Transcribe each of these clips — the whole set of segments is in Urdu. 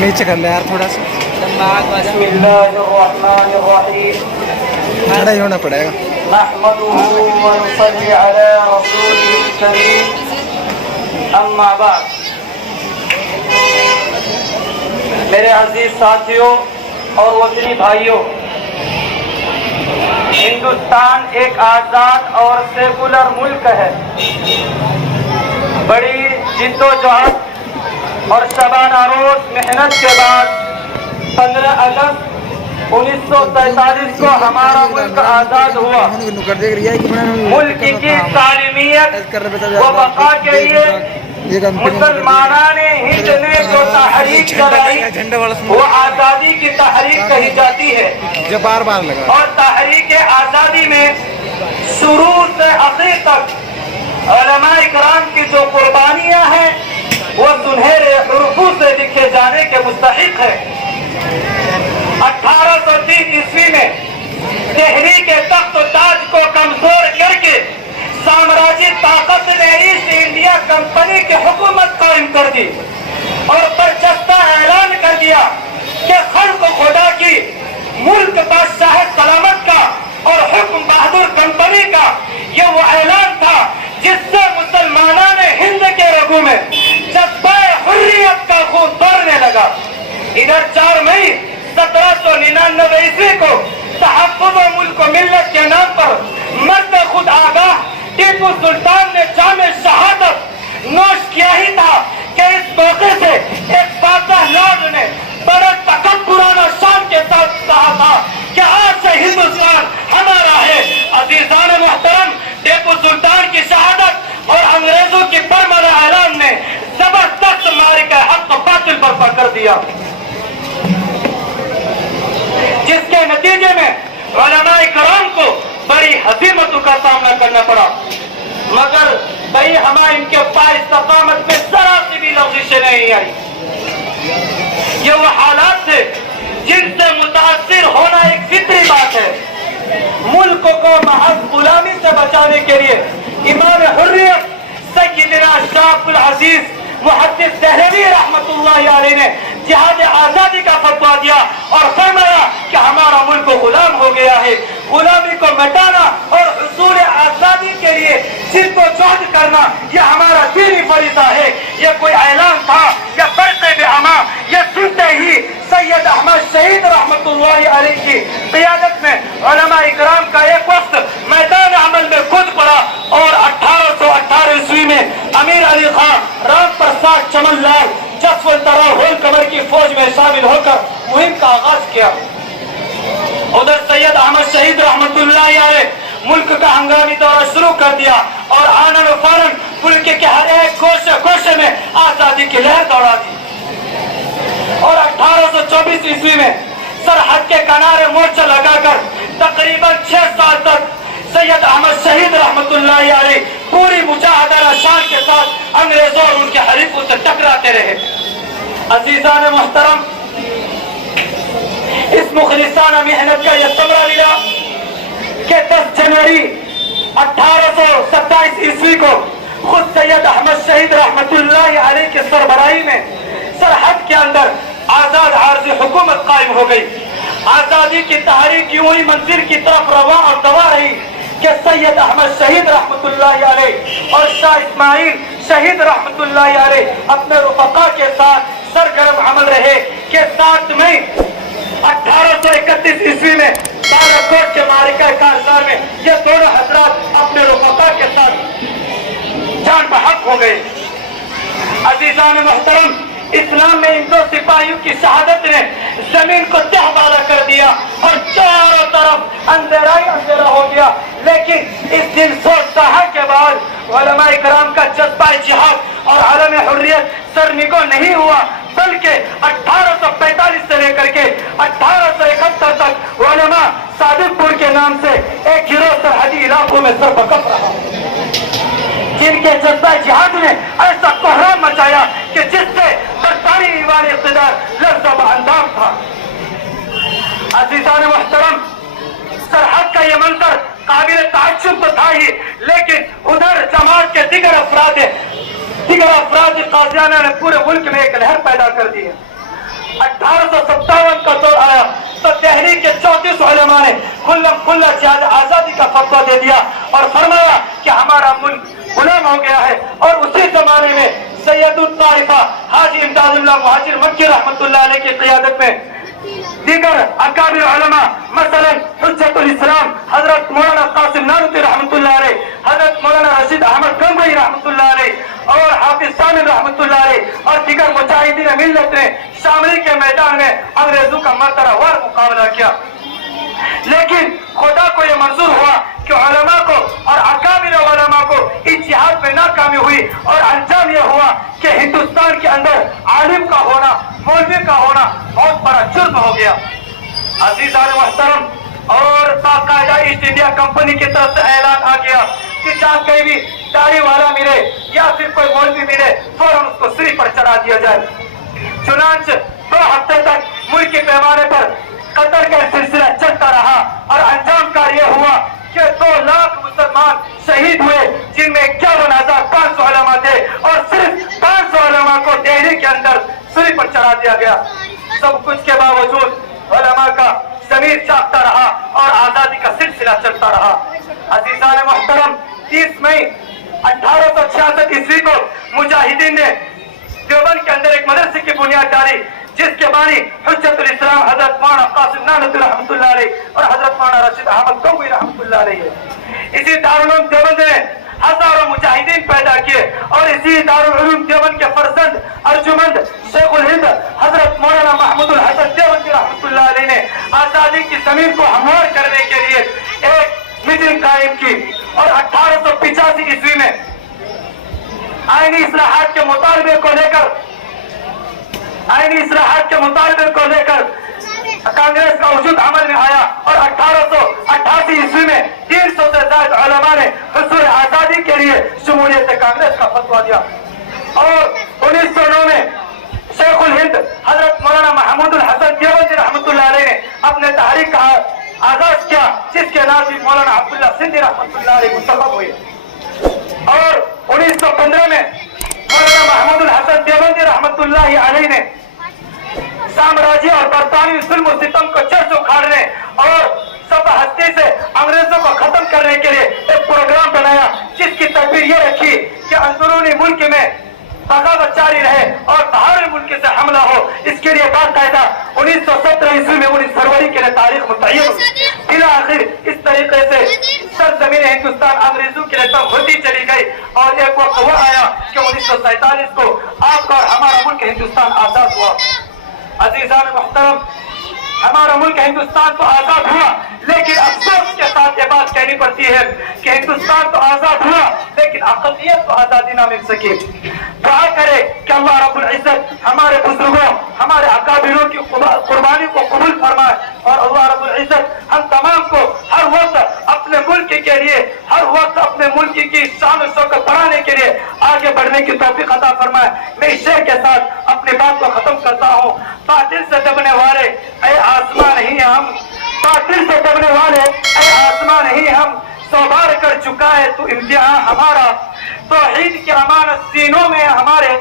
نیچے کر لیں یار تھوڑا سا، بسم اللہ الرحمن الرحیم کھڑا ہی ہونا پڑے گا. نحمده ونصلي على رسوله الكريم اما بعد. میرے عزیز ساتھیوں اور وطنی بھائیوں، ہندوستان ایک آزاد اور سیکولر ملک ہے. بڑی جد و جہد اور شبانہ روز محنت کے بعد 15 اگست 1947 کو ہمارا ملک آزاد ہوا. ملک کی تعلیمیت و بقا کے لیے مسلمانان ہند نے جو تحریک چلائی وہ آزادی کی تحریک کہی جاتی ہے. جو بار بار لگا اور تحریک آزادی میں شروع سے آخر تک علماء کرام کی جو قربانیاں ہیں وہ سنہرے حروفوں سے لکھے جانے کے مستحق ہے. 1830 عیسوی میں دہلی کے تخت و تاج کو کمزور کر کے سامراجی طاقت نے ایسٹ انڈیا کمپنی کی حکومت قائم کر دی اور برجستہ اعلان کر دیا کہ خلق خدا کی، ملک بادشاہ سلامت کا اور حکم بہادر کمپنی کا. یہ وہ اعلان تھا جس سے مسلمانان ہند کے رگوں میں جذبہ حریت کا خون دوڑنے لگا. ادھر 4 مئی 1799 عیسوی کو تحفظ ملک و ملت کے نام پر مرد خود آگاہ ٹیپو سلطان نے جام شہادت نوش کیا ہی تھا کہ اس موقع سے ایک بادشاہ لارڈ نے بڑے تکبرانہ شان کے ساتھ کہا تھا کہ آج سے ہندوستان ہمارا ہے. عزیزان محترم، ٹیپو سلطان کی شہادت اور انگریزوں کی برملا اعلان نے زبردست معرکہ حق و باطل برپا کر دیا، جس کے نتیجے میں علماء کرام کو بڑی ہزیمتوں کا سامنا کرنا پڑا. مگر بھائی ہمارے ان کے پاس استقامت میں ذرا سی بھی لغزش نہیں آئی. یہ وہ حالات تھے جن سے متاثر ہونا ایک فطری بات ہے. ملک کو محض غلامی سے بچانے کے لیے امام حریت سیدنا شاہ عبد العزیز محدث دہلوی رحمت اللہ علیہ نے جہاد آزادی کا فتویٰ دیا اور فرمایا کہ ہمارا ملک غلام ہو گیا ہے. غلامی کو مٹانا اور حصول آزادی کے لیے جد و جہد کرنا یہ ہمارا دینی فریضہ ہے. یہ کوئی اعلان تھا یا برقع بعمہ؟ یہ سنتے ہی سید احمد شہید رحمت اللہ علیہ کی قیادت میں علماء اکرام کا ایک وقت میدان عمل میں کود پڑا اور 1818 عیسوی میں امیر علی خان، رام پرساد چمن لال، جسونت راؤ ہول کمر کی فوج میں شامل ہو کر مہم کا آغاز کیا. ادھر سید احمد شہید رحمت اللہ علیہ ملک کا ہنگامی دورہ شروع کر دیا اور آنن و فارن ملک کے ہر ایک گوشے میں آزادی کی لہر دوڑا دی. اور 1824 عیسوی میں سرحد کے کنارے مورچہ لگا کر تقریباً 6 سال تک سید احمد شہید رحمت اللہ علیہ پوری مجاہدانہ شان کے ساتھ انگریزوں اور ان کے حریفوں سے ٹکراتے رہے. عزیزان محترم، اس مخلصانہ محنت کا یہ ثمرہ ملا کہ 10 جنوری 1827 عیسوی کو خود سید احمد شہید رحمت اللہ علیہ کی سربراہی میں سرحد کے اندر آزاد عارضی حکومت قائم ہو گئی. آزادی کی تحریک یوں ہی منزل کی طرف رواں اور دوا رہی کہ سید احمد شہید رحمت اللہ علیہ اور شاہ اسماعیل شہید رحمت اللہ علیہ اپنے رفقا کے ساتھ سرگرم عمل رہے کہ 7 مئی 1831 عیسوی میں بالاکوٹ کے معرکہ کارزار میں یہ دونوں حضرات اپنے رفقا کے ساتھ جان بحق ہو گئے. عزیزان محترم، اسلام میں ان 2 سپاہیوں کی شہادت نے زمین کو تہ بالا کر دیا اور چاروں طرف اندھیرا ہی اندھیرا ہو گیا. لیکن اس دن سوچ سہار کے بعد علماء کرام کا جذبہ جہاد اور عالم حریت سرنگو نہیں ہوا، بلکہ 1845 سے لے کر کے 1871 تک علماء صادق پور کے نام سے ایک گروہ سرحدی علاقوں میں سربکف رہا، جن کے جذبہ جہاد نے ایسا کوہرام مچایا کہ جس سے برطانوی ایوان اقتدار لرزہ اندام تھا. عزیزان محترم، سرحد کا یہ منظر قابل تعجب تو تھا ہی، لیکن ادھر جماعت کے دیگر افراد قاضیانہ نے پورے ملک میں ایک لہر پیدا کر دی ہے. 1857 کا دور آیا تو دہلی کے 34 علماء نے کھلا جہاد آزادی کا فتویٰ دے دیا اور فرمایا کہ ہمارا ملک غلام ہو گیا ہے. اور اسی زمانے میں سید الطائفہ حاجی امداد اللہ مہاجر مکی رحمۃ اللہ علیہ کی قیادت میں دیگر اکابر علماء مثلا حجت الاسلام حضرت مولانا قاسم نانوتوی رحمۃ اللہ علیہ, حضرت مولانا رشید احمد گنگوئی رحمۃ اللہ علیہ اور حافظ سامر رحمۃ اللہ علیہ اور دیگر مجاہدین ملت نے شاملی کے میدان میں انگریزوں کا مرتبہ وار مقابلہ کیا. لیکن خدا کو یہ منظور ہوا کہ علماء کو اور اکابر علماء کو اس جہاد میں ناکامی ہوئی اور انجام یہ ہوا کہ ہندوستان کے اندر عالم کا ہونا, مولوی کا ہونا بہت بڑا جرم ہو گیا. عزیزان محترم, اور باقاعدہ ایسٹ انڈیا کمپنی کی طرف سے اعلان آ گیا کہ جہاں کہیں بھی داڑھی والا ملے یا پھر کوئی مولوی ملے فوراً اس کو سری پر چڑھا دیا جائے. چنانچہ 2 ہفتے تک ملک کے پیمانے پر قتل کا سلسلہ چلتا رہا اور انجام کار یہ ہوا کہ 2 لاکھ مسلمان شہید ہوئے, جن میں 51,500 علماء تھے اور صرف 500 علماء کو دہلی کے اندر سری پر چڑھا دیا گیا. سب کچھ کے باوجود علماء کا ضمیر جاگتا رہا اور آزادی کا سلسلہ چلتا رہا. عزیزان محترم, 30 مئی 1866 عیسوی کو مجاہدین نے دیوبند کے اندر ایک مدرسے کی بنیاد ڈالی جس کے بانی حجت الاسلام حضرت مولانا قاسم نانوتوی رحمۃ اللہ علیہ اور حضرت مولانا رشید احمد گنگوئی رحمۃ اللہ علیہ ہے. اسی دارالعلوم دیوبند نے ہزاروں مجاہدین پیدا کیے اور اسی دارالعلوم دیوبند کے فرزند ارجمند شیخ الہند حضرت مولانا محمود الحسن دیوبندی رحمۃ اللہ علیہ نے آزادی کی زمین کو ہموار کرنے کے لیے ایک میٹنگ قائم کی اور 1885 عیسوی میں آئینی اصلاحات کے مطالبے کو لے کر کانگریس کا وجود عمل میں آیا اور 1888 عیسوی میں 300 سے زائد علماء نے حصول آزادی کے لیے شمولیت کانگریس کا فتویٰ دیا. اور 1909 میں شیخ الہند حضرت مولانا محمود الحسن دیوبندی رحمۃ اللہ علیہ نے اپنے تحریک کا آغاز کیا جس کے ناظم مولانا عبداللہ سندھی رحمۃ اللہ علیہ مسبب ہوئے. اور 1915 میں مولانا محمود الحسن دیوبندی رحمۃ اللہ علیہ نے سامراجی اور برطانوی ظلم و ستم کو چرچ اکھاڑنے اور سب ہستی سے انگریزوں کو ختم کرنے کے لیے ایک پروگرام بنایا جس کی تدبیر یہ رکھی کہ اندرونی ملک میں بغاوت جاری رہے اور باہری ملک سے حملہ ہو. اس کے لیے باقاعدہ 1917 عیسوی میں 19 فروری کے لیے تاریخ متعین ہوئی. بالآخر اس طریقے سے سرزمین ہندوستان انگریزوں کے لیے تب ہوتی چلی گئی اور ایک وقت وہ آیا کہ 1947 کو آپ کا اور ہمارا ملک ہندوستان آزاد ہوا. عزیزان محترم, ہمارا ملک ہندوستان تو آزاد ہوا لیکن افسوس کے ساتھ یہ بات کہنی پڑتی ہے کہ ہندوستان تو آزاد ہوا لیکن اقلیت کو آزادی نہ مل سکی. دعا کرے کہ اللہ رب العزت ہمارے بزرگوں ہمارے اکابروں کی قربانی کو قبول فرمائے اور اللہ رب العزت ہم تمام کو ہر وقت اپنے ملک کے لیے ہر وقت اپنے ملک کی شان و شوکت بڑھانے کے لیے آگے بڑھنے کی توفیق عطا فرمائے. میں اس شعر کے ساتھ اپنی بات کو ختم کرتا ہوں. باطل سے دبنے والے اے آسمان نہیں ہم, باطل سے دبنے والے اے آسمان نہیں ہم, سوبار کر چکا ہے تو امتحان ہمارا. توحید کی امانت سینوں میں ہمارے,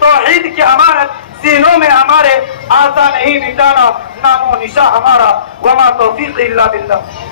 توحید کی امانت سینوں میں ہمارے, آسا نہیں مٹانا نام و نشاں ہمارا. وما توفیق الا باللہ.